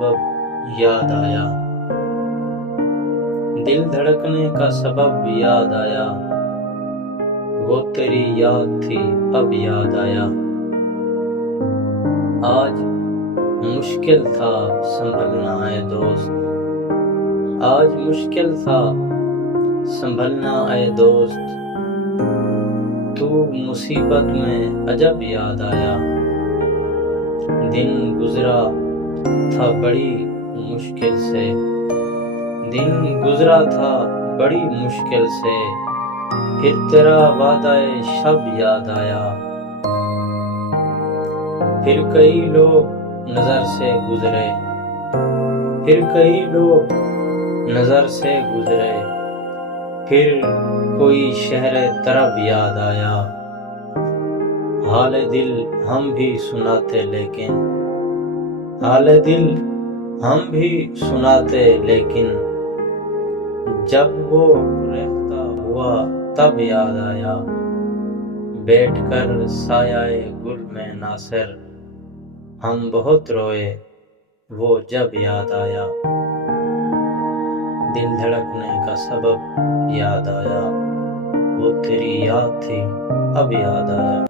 सबब याद आया, दिल धड़कने का सबब याद आया, वो तेरी याद थी अब याद आया। आज मुश्किल था संभलना है दोस्त, आज मुश्किल था संभलना है दोस्त, तू मुसीबत में अजब याद आया। दिन गुजरा था बड़ी मुश्किल से, दिन गुजरा था बड़ी मुश्किल से, फिर तेरा वादा-ए शब याद आया। फिर कई लोग नजर से गुजरे, फिर कई लोग नजर से गुजरे, फिर कोई शहर तरफ याद आया। हाल दिल हम भी सुनाते लेकिन, हाल दिल हम भी सुनाते लेकिन, जब वो रेख्ता हुआ तब याद आया। बैठकर सायाए गुल में नासिर हम बहुत रोए, वो जब याद आया। दिल धड़कने का सबब याद आया, वो तेरी याद थी अब याद आया।